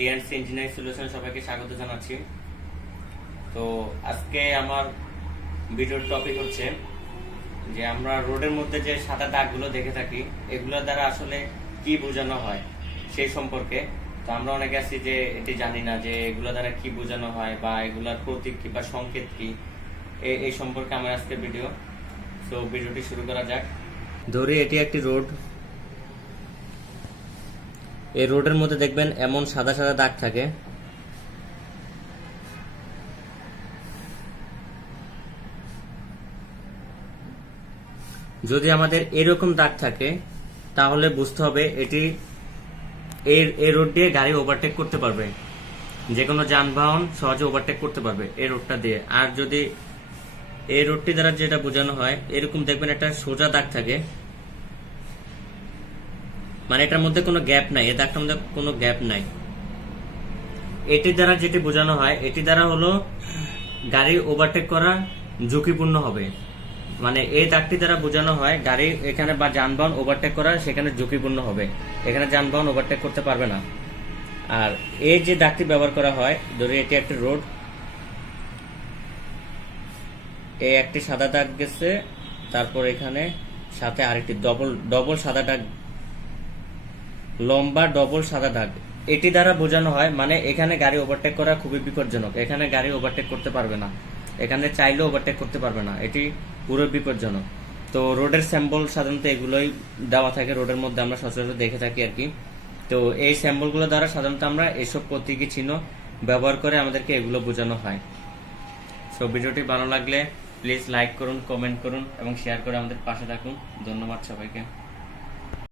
ANC engineering solution সবাইকে স্বাগত জানাচ্ছি। তো আজকে আমার ভিডিওর টপিক হচ্ছে যে আমরা রোডের মধ্যে যে সাদা দাগগুলো দেখে থাকি, এগুলোর দ্বারা আসলে কি বোঝানো হয় সেই সম্পর্কে। তো আমরা অনেকে আছি যে এটি জানি না যে এগুলো দ্বারা কি বোঝানো হয় বা এগুলার প্রতীক কি বা সংকেত কি। এ- এই সম্পর্কে আমার আজকে ভিডিও। তো ভিডিওটি শুরু করা যাক। ধরে এটি একটি রোড এই রোডের মধ্যে দেখবেন এমন সাদা সাদা দাগ থাকে। যদি আমাদের এরকম দাগ থাকে, তাহলে বুঝতে হবে এটি এর এই রোড দিয়ে গাড়ি ওভারটেক করতে পারবে। যে কোনো যানবাহন সহজে ওভারটেক করতে পারবে এই রোডটা দিয়ে। আর যদি এই রোডটি দ্বারা যেটা বোঝানো হয়, এরকম দেখবেন একটা সোজা দাগ থাকে। মানে এটার মধ্যে কোনো গ্যাপ নাই এই দাগটার মধ্যে কোনো গ্যাপ নাই। এটি দ্বারা যেটি বোঝানো হয়, এটি দ্বারা হলো গাড়ি ওভারটেক করা ঝুঁকিপূর্ণ হবে। মানে এই দাগটি দ্বারা বোঝানো হয়, গাড়ি এখানে বা যানবাহন ওভারটেক করা সেখানে ঝুঁকিপূর্ণ হবে। এখানে যানবাহন ওভারটেক করতে পারবে না। আর এই যে দাগটি ব্যবহার করা হয়, ধরে এটি একটি রোড এই একটি সাদা দাগ গেছে, তারপর এখানে সাথে আরেকটি ডবল ডবল সাদা দাগ লম্বা ডবল সাদা দাগ। এটি দ্বারা বোঝানো হয় মানে এখানে গাড়ি ওভারটেক করা খুবই বিপজ্জনক। এখানে গাড়ি ওভারটেক করতে পারবে না। এখানে চাইলেও ওভারটেক করতে পারবে না। এটি পুরো বিপজ্জনক। তো রোডের স্যাম্বল সাধারণত এগুলোই দেওয়া থাকে। রোডের মধ্যে আমরা সচরাচর দেখে থাকি আর কি। তো এই স্যাম্বলগুলো দ্বারা সাধারণত আমরা এসব প্রতীকী চিহ্ন ব্যবহার করে আমাদেরকে এগুলো বোঝানো হয়। সো ভিডিওটি ভালো লাগলে প্লিজ লাইক করুন কমেন্ট করুন এবং শেয়ার করে আমাদের পাশে থাকুন। ধন্যবাদ সবাইকে।